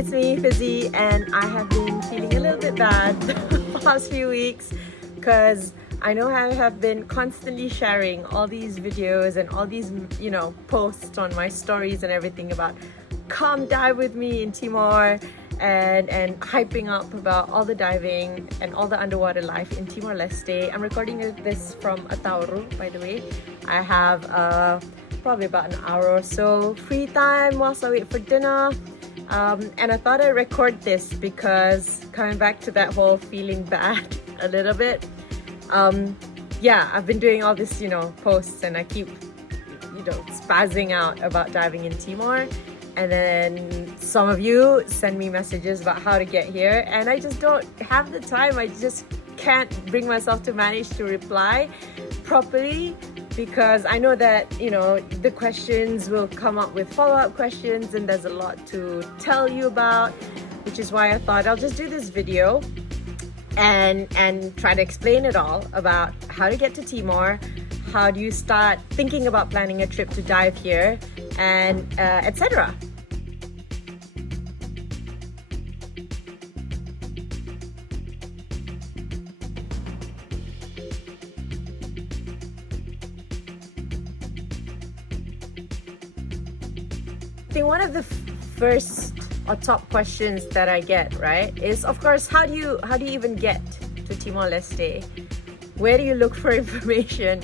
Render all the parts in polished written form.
it's me, Fizzy, and I have been feeling a little bit bad the past few weeks because I know I have been constantly sharing all these videos and all these, posts on my stories and everything about come dive with me in Timor and hyping up about all the diving and all the underwater life in Timor-Leste. I'm recording this from Atauro, by the way. I have probably about an hour or so free time whilst I wait for dinner. And I thought I'd record this because coming back to that whole feeling bad a little bit. I've been doing all this, posts and I keep, spazzing out about diving in Timor. And then some of you send me messages about how to get here and I just don't have the time. I just can't bring myself to manage to reply properly because I know that, the questions will come up with follow-up questions and there's a lot to tell you about, which is why I thought I'll just do this video and try to explain it all about how to get to Timor, how do you start thinking about planning a trip to dive here, and etc. I think one of the first or top questions that I get, right, is of course how do you even get to Timor-Leste? Where do you look for information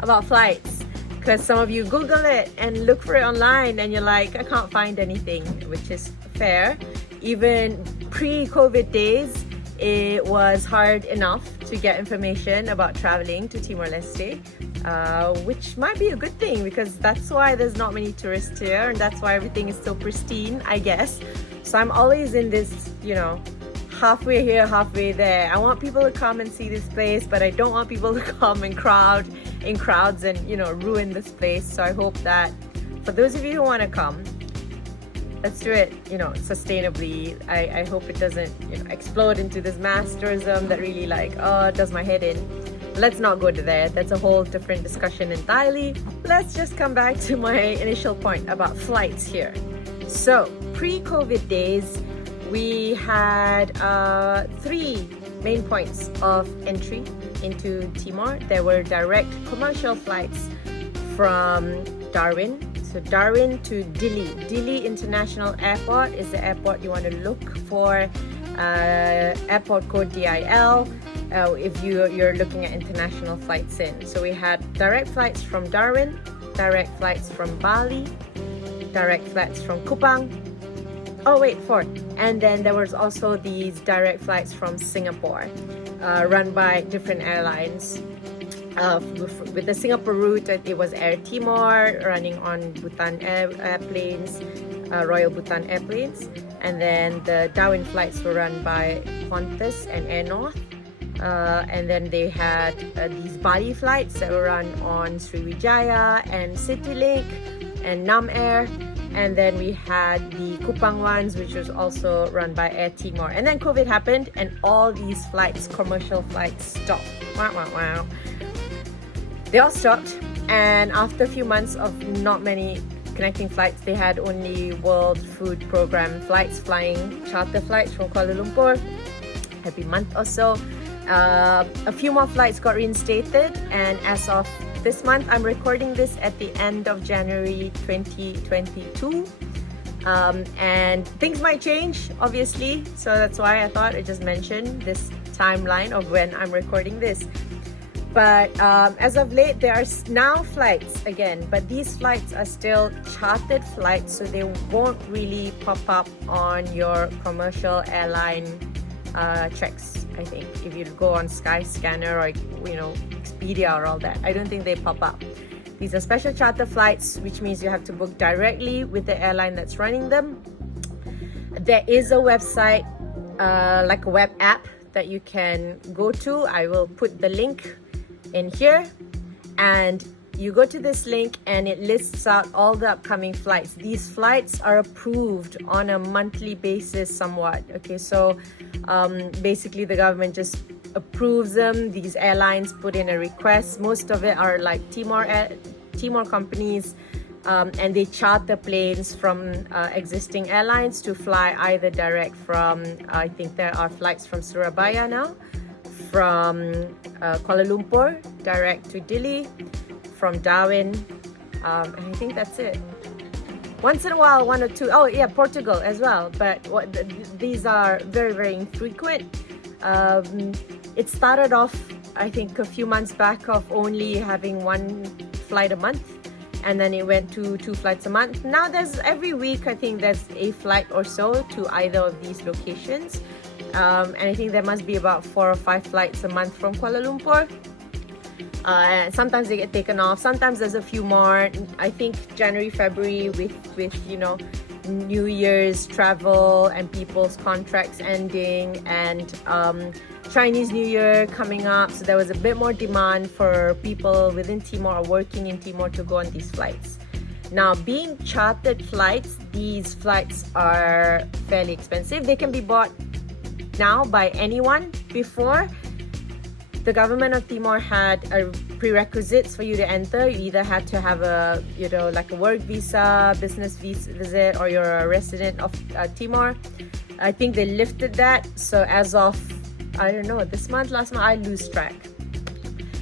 about flights? Because some of you Google it and look for it online and you're like, I can't find anything, which is fair. Even pre-COVID days, it was hard enough to get information about traveling to Timor-Leste. Which might be a good thing because that's why there's not many tourists here and that's why everything is so pristine, I guess. So I'm always in this, halfway here, halfway there. I want people to come and see this place, but I don't want people to come and crowd in crowds and, ruin this place. So I hope that for those of you who want to come, let's do it, sustainably. I hope it doesn't, explode into this mass tourism that really does my head in. Let's not go to there. That's a whole different discussion entirely. Let's just come back to my initial point about flights here. So pre-COVID days, we had 3 main points of entry into Timor. There were direct commercial flights from Darwin. So Darwin to Dili. Dili International Airport is the airport you want to look for. Airport code DIL. If you're looking at international flights in. So we had direct flights from Darwin, direct flights from Bali, direct flights from Kupang. And then there was also these direct flights from Singapore, run by different airlines. With the Singapore route, it was Air Timor, running on Bhutan airplanes, Royal Bhutan airplanes. And then the Darwin flights were run by Qantas and Air North. And then they had these Bali flights that were run on Sriwijaya and CityLink and Nam Air. And then we had the Kupang ones, which was also run by Air Timor. And then COVID happened and all these flights, commercial flights, stopped. Wow. They all stopped. And after a few months of not many connecting flights, they had only World Food Program flights flying, charter flights from Kuala Lumpur every month or so. A few more flights got reinstated, and as of this month, I'm recording this at the end of January 2022, and things might change, obviously, so that's why I thought I'd just mention this timeline of when I'm recording this. But as of late, there are now flights again, but these flights are still chartered flights, so they won't really pop up on your commercial airline checks. I think if you go on Skyscanner or Expedia or all that, I don't think they pop up. These are special charter flights, which means you have to book directly with the airline that's running them. There is a website, like a web app that you can go to. I will put the link in here, and you go to this link and it lists out all the upcoming flights. These flights are approved on a monthly basis somewhat. Okay, so basically the government just approves them. These airlines put in a request. Most of it are like Timor companies and they charter planes from existing airlines to fly either direct from, I think there are flights from Surabaya now, from Kuala Lumpur direct to Dili, from Darwin, and I think that's it. Once in a while, one or two. Oh yeah, Portugal as well, but these are very, very infrequent. It started off, I think, a few months back of only having one flight a month, and then it went to 2 flights a month. Now there's every week, I think there's a flight or so to either of these locations, and I think there must be about 4 or 5 flights a month from Kuala Lumpur. And sometimes they get taken off, sometimes there's a few more. I think January, February with you know, New Year's travel and people's contracts ending, and Chinese New Year coming up, so there was a bit more demand for people within Timor or working in Timor to go on these flights. Now, being chartered flights, these flights are fairly expensive. They can be bought now by anyone. Before, the government of Timor had prerequisites for you to enter. You either had to have a, you know, like a work visa, business visa visit, or you're a resident of Timor. I think they lifted that. So as of, I don't know, this month, last month, I lose track.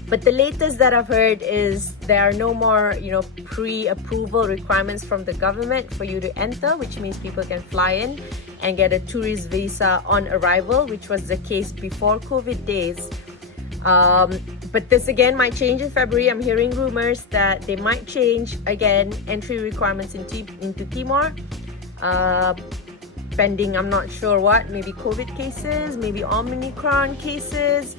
But the latest that I've heard is there are no more, you know, pre-approval requirements from the government for you to enter, which means people can fly in and get a tourist visa on arrival, which was the case before COVID days. But this again might change in February. I'm hearing rumors that they might change again entry requirements into Timor, pending I'm not sure what, maybe COVID cases, maybe Omicron cases.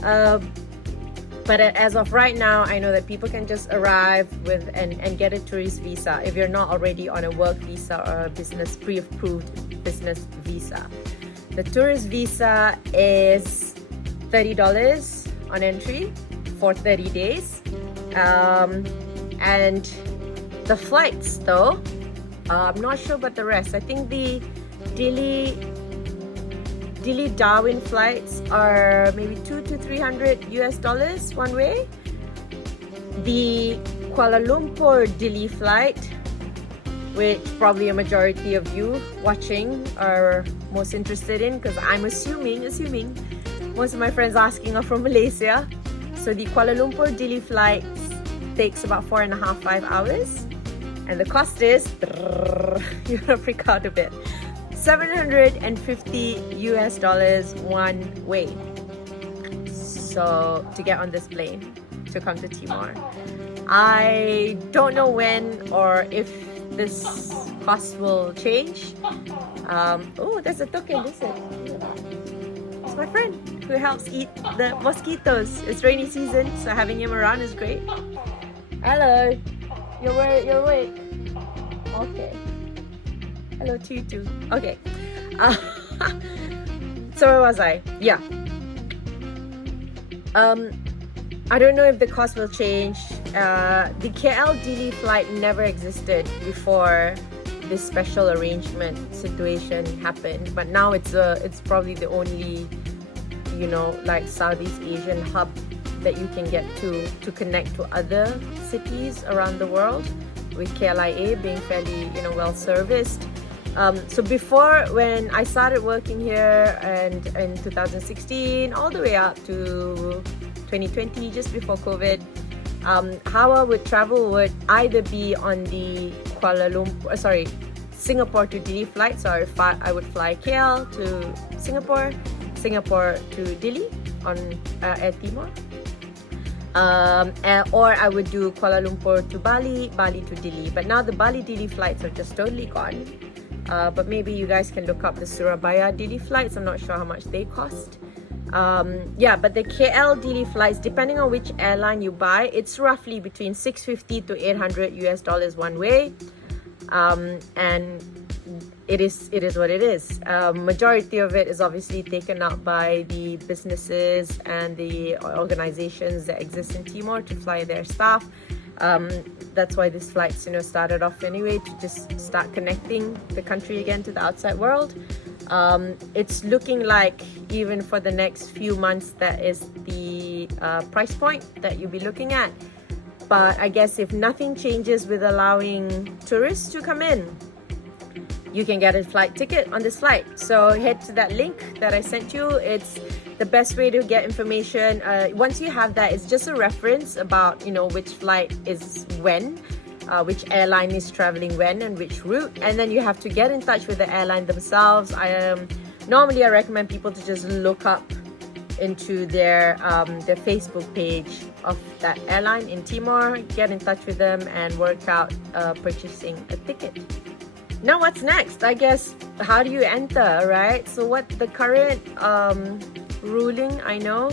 But as of right now, I know that people can just arrive with and get a tourist visa if you're not already on a work visa or a business pre-approved business visa. The tourist visa is $30 on entry for 30 days. And the flights though, I'm not sure about the rest. I think the Dili Darwin flights are maybe $200 to $300 one way. The Kuala Lumpur Dili flight, which probably a majority of you watching are most interested in, because I'm assuming most of my friends asking are from Malaysia. So the Kuala Lumpur Dili flight takes about 4.5 to 5 hours, and the cost is, you're gonna freak out a bit, $750 one way. So to get on this plane to come to Timor, I don't know when or if this cost will change. Oh, there's a token. Listen, it's my friend who helps eat the mosquitoes. It's rainy season, so having him around is great. Hello, you're awake. Okay. Hello to you too. Okay. So where was I? Yeah. I don't know if the cost will change. The KL Dili flight never existed before this special arrangement situation happened, but now it's probably the only, you know, like Southeast Asian hub that you can get to connect to other cities around the world, with KLIA being fairly, you know, well serviced. So before, when I started working here, and in 2016 all the way up to 2020, just before COVID, how I would travel would either be on the Singapore to Dili flight. So I would fly KL to Singapore to Dili on Air Timor, or I would do Kuala Lumpur to Bali to Dili. But now the Bali Dili flights are just totally gone. But maybe you guys can look up the Surabaya Dili flights. I'm not sure how much they cost. Yeah, but the KL Dili flights, depending on which airline you buy, it's roughly between $650 to $800 one way. And it is what it is. Majority of it is obviously taken up by the businesses and the organizations that exist in Timor to fly their staff. That's why these flights, you know, started off anyway, to just start connecting the country again to the outside world. It's looking like even for the next few months, that is the price point that you'll be looking at. But I guess if nothing changes with allowing tourists to come in, you can get a flight ticket on this flight. So head to that link that I sent you. It's the best way to get information. Once you have that, it's just a reference about, which flight is when, which airline is traveling when and which route. And then you have to get in touch with the airline themselves. Normally I recommend people to just look up into their Facebook page of that airline in Timor, get in touch with them and work out purchasing a ticket. Now what's next? I guess, how do you enter, right? So what the current ruling I know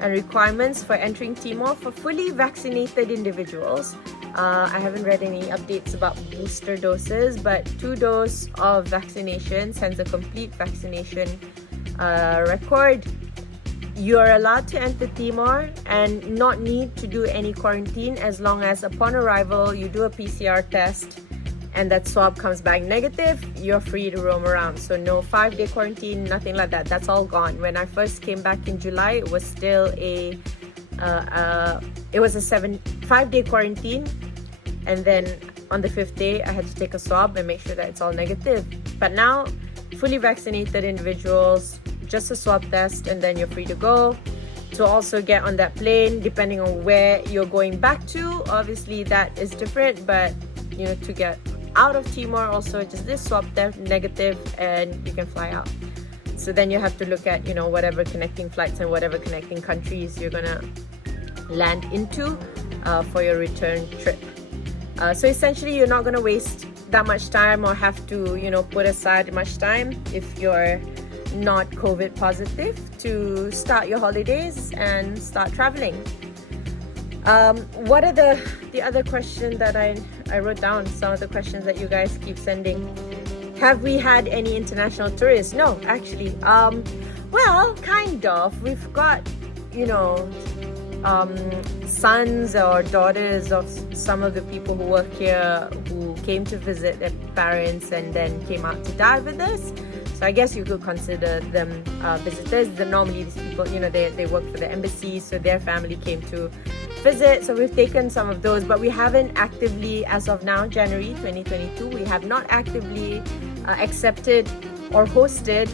and requirements for entering Timor for fully vaccinated individuals. I haven't read any updates about booster doses, but 2 doses of vaccinations, hence a complete vaccination record. You're allowed to enter Timor and not need to do any quarantine as long as upon arrival you do a PCR test and that swab comes back negative, you're free to roam around. So no 5-day quarantine, nothing like that. That's all gone. When I first came back in July, it was still a 5-day quarantine, and then on the 5th day I had to take a swab and make sure that it's all negative. But now, fully vaccinated individuals, just a swab test and then you're free to go. To also get on that plane, depending on where you're going back to, obviously that is different, but to get out of Timor also just this swab test negative and you can fly out. So then you have to look at whatever connecting flights and whatever connecting countries you're gonna land into for your return trip. So essentially you're not gonna waste that much time or have to put aside much time if you're not COVID positive to start your holidays and start traveling. What are the other question that I wrote down? Some of the questions that you guys keep sending. Have we had any international tourists? No, actually. Well, kind of. We've got, sons or daughters of some of the people who work here who came to visit their parents and then came out to dive with us. So I guess you could consider them visitors. Normally these people, they work for the embassy, so their family came to visit. So we've taken some of those, but we haven't actively, as of now, January 2022, we have not actively accepted or hosted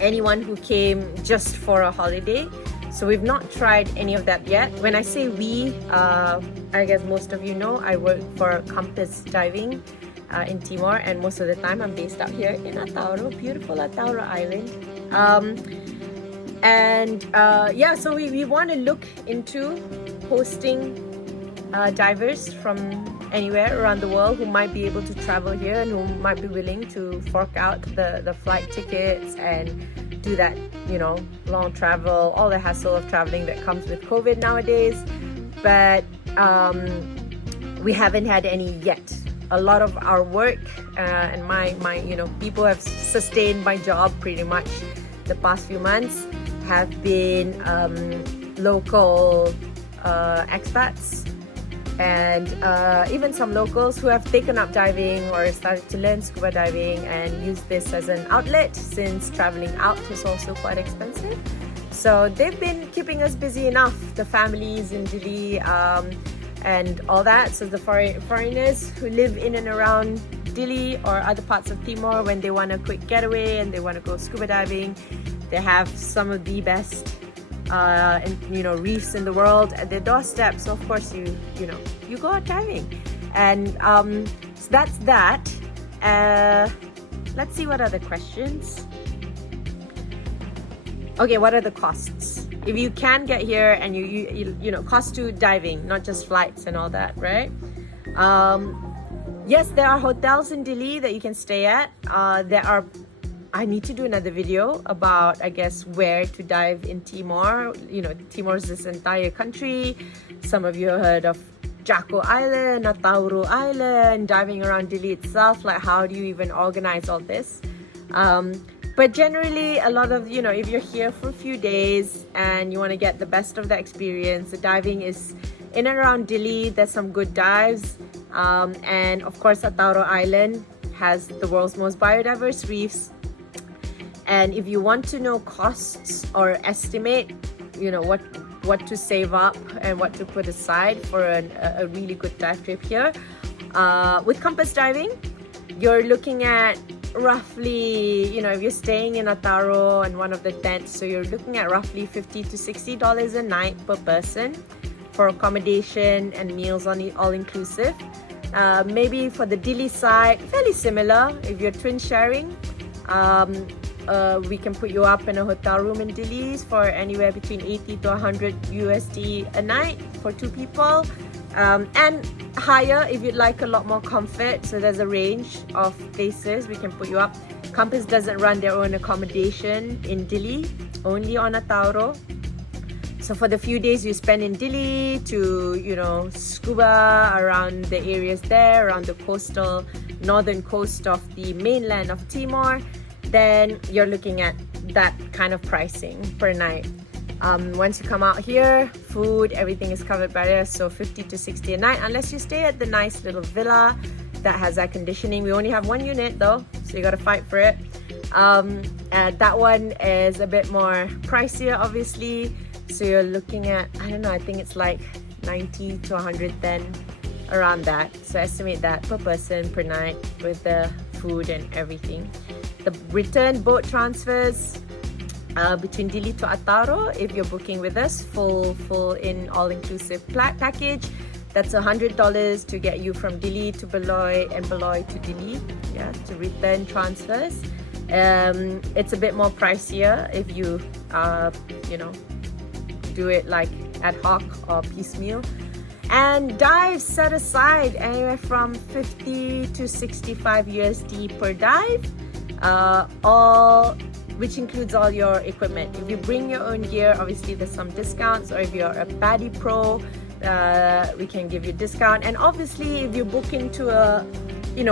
anyone who came just for a holiday. So we've not tried any of that yet. When I say we, I guess most of you know, I work for Compass Diving in Timor, and most of the time I'm based out here in Atauro, beautiful Atauro Island. So we want to look into hosting divers from anywhere around the world who might be able to travel here and who might be willing to fork out the flight tickets and do that, long travel, all the hassle of traveling that comes with COVID nowadays. But we haven't had any yet. A lot of our work and my people have sustained my job pretty much the past few months have been local expats and even some locals who have taken up diving or started to learn scuba diving and use this as an outlet, since traveling out is also quite expensive. So they've been keeping us busy enough, the families in Dili and all that. So the foreigners who live in and around Dili or other parts of Timor, when they want a quick getaway and they want to go scuba diving, they have some of the best reefs in the world at their doorstep. So of course you go out diving, and so that's that. Let's see what other questions. Okay, what are the costs? If you can get here and you cost to diving, not just flights and all that, right? Yes, there are hotels in Dili that you can stay at. I need to do another video about, I guess, where to dive in Timor. Timor is this entire country. Some of you have heard of Jaco Island, Atauro Island, diving around Dili itself. Like, how do you even organize all this? But generally, a lot of, if you're here for a few days and you want to get the best of the experience, the diving is in and around Dili. There's some good dives. And of course, Atauro Island has the world's most biodiverse reefs. And if you want to know costs or estimate, what what to save up and what to put aside for a really good dive trip here. With compass diving, you're looking at roughly, if you're staying in Otaru and one of the tents, so you're looking at roughly $50 to $60 a night per person for accommodation and meals on the all-inclusive. Maybe for the Dili side, fairly similar. If you're twin sharing, we can put you up in a hotel room in Dili for anywhere between 80 to 100 USD a night for 2 people. And higher if you'd like a lot more comfort. So there's a range of places we can put you up. Compass doesn't run their own accommodation in Dili, only on Otaru. So for the few days you spend in Dili to, scuba around the areas there, around the northern coast of the mainland of Timor, then you're looking at that kind of pricing per night. Once you come out here, food, everything is covered by us, so 50 to 60 a night, unless you stay at the nice little villa that has air conditioning. We only have 1 unit though, so you gotta fight for it. And that one is a bit more pricier, obviously. So you're looking at, I think it's like 90 to 110, around that. So estimate that per person per night with the food and everything. The return boat transfers between Dili to Otaru, if you're booking with us, full in all-inclusive package, that's $100 to get you from Dili to Beloy and Beloy to Dili, to return transfers. It's a bit more pricier if you do it like ad hoc or piecemeal. And dives set aside anywhere from 50 to 65 USD per dive, which includes all your equipment. If you bring your own gear, obviously there's some discounts, or if you're a PADI Pro, we can give you a discount. And obviously if you book into a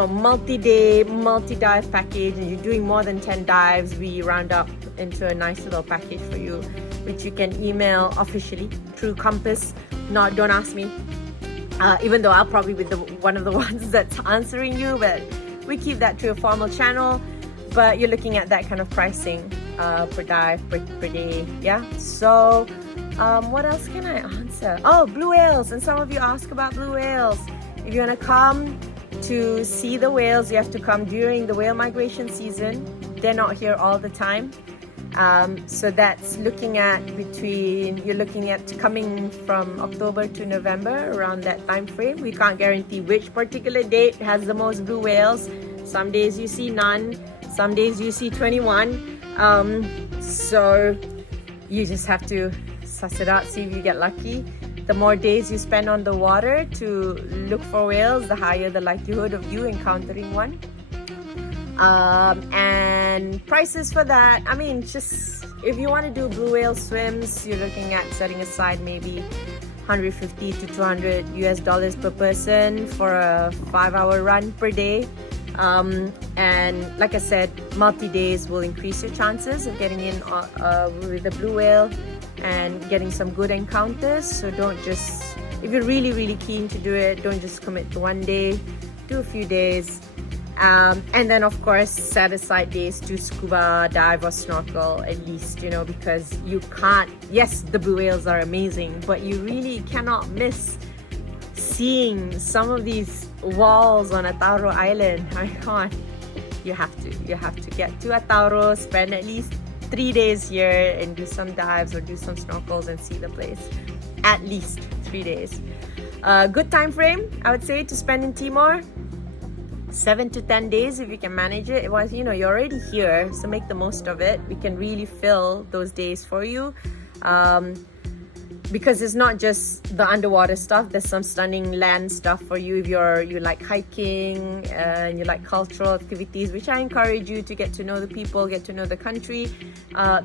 multi-day, multi-dive package and you're doing more than 10 dives, we round up into a nice little package for you, which you can email officially through Compass. No, don't ask me, even though I'll probably be one of the ones that's answering you, but we keep that to a formal channel. But you're looking at that kind of pricing per dive, per day, So what else can I answer? Oh, blue whales. And some of you ask about blue whales. If you want to come to see the whales, you have to come during the whale migration season. They're not here all the time. So that's you're looking at coming from October to November, around that time frame. We can't guarantee which particular date has the most blue whales. Some days you see none, some days you see 21. So you just have to suss it out, see if you get lucky. The more days you spend on the water to look for whales, the higher the likelihood of you encountering one. And prices for that, just if you want to do blue whale swims, you're looking at setting aside maybe 150 to 200 US dollars per person for a 5-hour run per day. And like I said, multi-days will increase your chances of getting in with the blue whale and getting some good encounters. So if you're really, really keen to do it, don't just commit to 1 day, do a few days. And then of course set aside days to scuba, dive or snorkel at least, because you can't, yes, the blue whales are amazing, but you really cannot miss seeing some of these walls on Otaru Island. Come on, you have to get to Otaru, spend at least 3 days here and do some dives or do some snorkels and see the place. At least 3 days. Good time frame, I would say, to spend in Timor. 7 to 10 days if you can manage it. It was, you're already here, so make the most of it. We can really fill those days for you. Because it's not just the underwater stuff, there's some stunning land stuff for you if you like hiking and you like cultural activities, which I encourage you to get to know the people, get to know the country.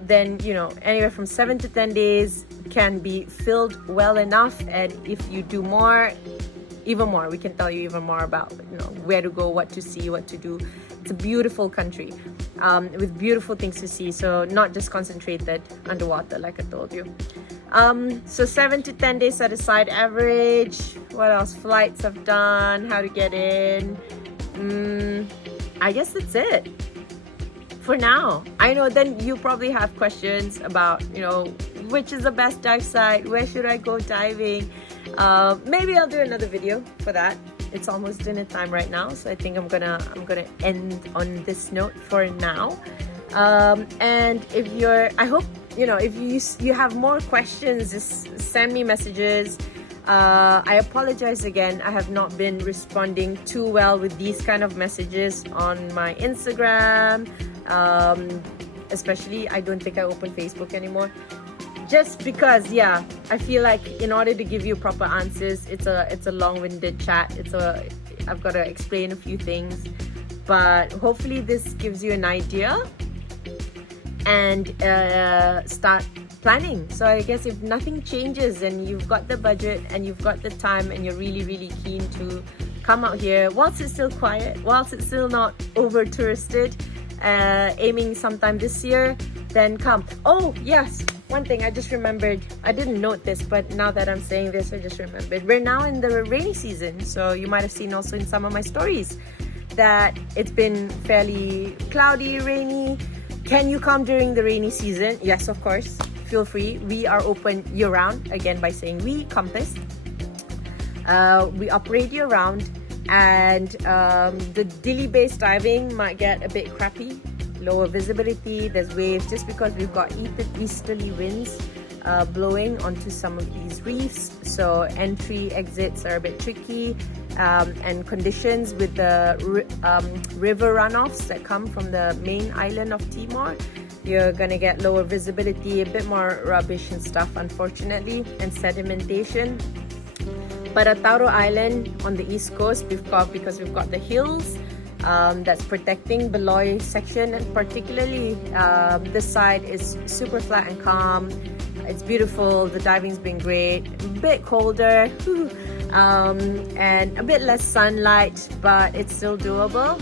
Then anywhere from 7 to 10 days can be filled well enough. And if you do more, even more, we can tell you even more about where to go, what to see, what to do. It's a beautiful country with beautiful things to see, so not just concentrated underwater like I told you. So 7 to 10 days set aside average. What else? Flights I've done, how to get in. I guess that's it for now. I know then you probably have questions about which is the best dive site, where should I go diving. Maybe I'll do another video for that. It's almost dinner time right now, so I think I'm gonna end on this note for now. And if I hope if you have more questions, just send me messages. I apologize again, I have not been responding too well with these kind of messages on my Instagram. Especially, I don't think I open Facebook anymore, just because I feel like in order to give you proper answers, it's a long-winded chat. I've got to explain a few things, but hopefully this gives you an idea and start planning. So I guess if nothing changes and you've got the budget and you've got the time and you're really keen to come out here whilst it's still quiet, whilst it's still not over touristed, aiming sometime this year, then come. Oh yes, one thing I just remembered, I didn't note this, but now that I'm saying this, I just remembered, we're now in the rainy season. So you might have seen also in some of my stories that it's been fairly cloudy, rainy. Can you come during the rainy season? Yes, of course, feel free. We are open year round, again by saying we, Compass. We operate year round, and the dilly-based diving might get a bit crappy, lower visibility, there's waves, just because we've got easterly winds blowing onto some of these reefs, so entry exits are a bit tricky, and conditions with the river runoffs that come from the main island of Timor, you're gonna get lower visibility, a bit more rubbish and stuff, unfortunately, and sedimentation. But at Tauro Island on the east coast, because we've got the hills that's protecting Beloy section, and particularly this side is super flat and calm. It's beautiful. The diving's been great. A bit colder, and a bit less sunlight, but it's still doable.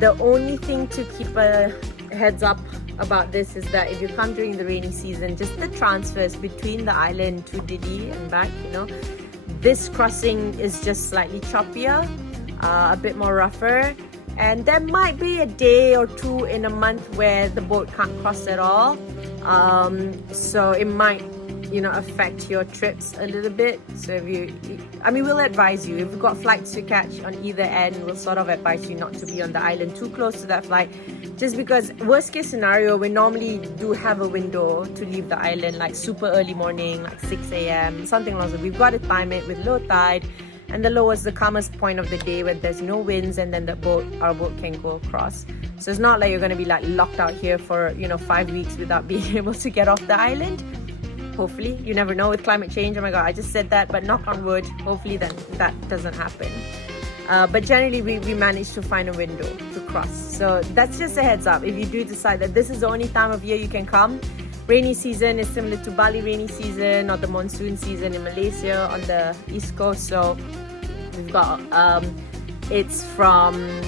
The only thing to keep a heads up about this is that if you come during the rainy season, just the transfers between the island to Didi and back, this crossing is just slightly choppier, a bit more rougher, and there might be a day or two in a month where the boat can't cross at all. So it might, affect your trips a little bit. So we'll advise you. If you've got flights to catch on either end, we'll sort of advise you not to be on the island too close to that flight. Just because worst case scenario, we normally do have a window to leave the island, like super early morning, like 6 a.m, something like that. We've got to time it with low tide, and the low is the calmest point of the day where there's no winds, and then our boat can go across. So it's not like you're going to be like locked out here for 5 weeks without being able to get off the island. Hopefully, you never know with climate change. Oh my god, I just said that, but knock on wood, hopefully that doesn't happen. But generally we managed to find a window to cross. So that's just a heads up. If you do decide that this is the only time of year you can come, rainy season is similar to Bali rainy season or the monsoon season in Malaysia on the east coast. So we've got it's from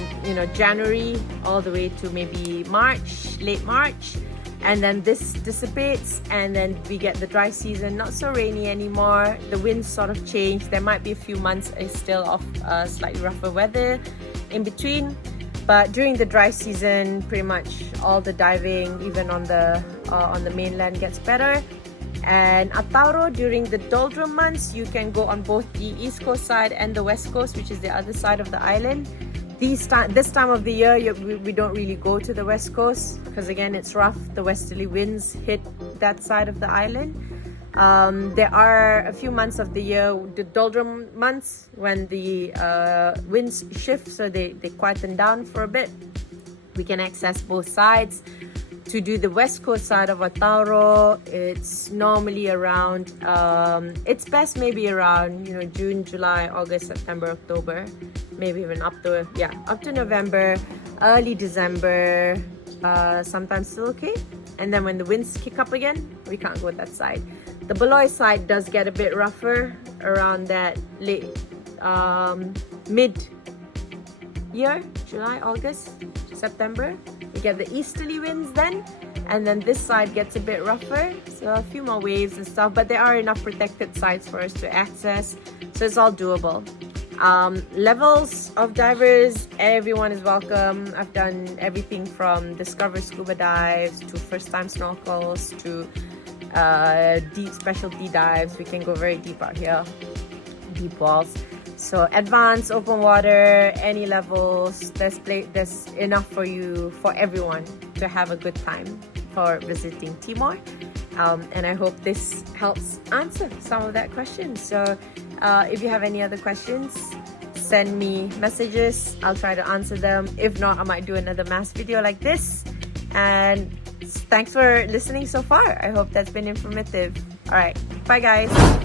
January all the way to maybe March, late March, and then this dissipates, and then we get the dry season, not so rainy anymore. The winds sort of change. There might be a few months still of slightly rougher weather in between, but during the dry season, pretty much all the diving, even on the mainland, gets better. And at Tauro, during the doldrum months, you can go on both the east coast side and the west coast, which is the other side of the island. This time of the year, we don't really go to the west coast because again it's rough. The westerly winds hit that side of the island. There are a few months of the year, the doldrum months, when the winds shift, so they quieten down for a bit. We can access both sides. To do the west coast side of Tauro, it's normally around, it's best maybe around June, July, August, September, October, maybe even up to November, early December, sometimes still okay. And then when the winds kick up again, we can't go that side. The Beloy side does get a bit rougher around that late mid-year, July, August, September. We get the easterly winds then, and then this side gets a bit rougher, so a few more waves and stuff, but there are enough protected sites for us to access, so it's all doable. Levels of divers, everyone is welcome. I've done everything from discover scuba dives to first time snorkels to deep specialty dives. We can go very deep out here, deep walls. So advanced, open water, any levels, there's enough for you, for everyone to have a good time for visiting Timor. And I hope this helps answer some of that questions. So if you have any other questions, send me messages. I'll try to answer them. If not, I might do another mass video like this. And thanks for listening so far. I hope that's been informative. All right, bye guys.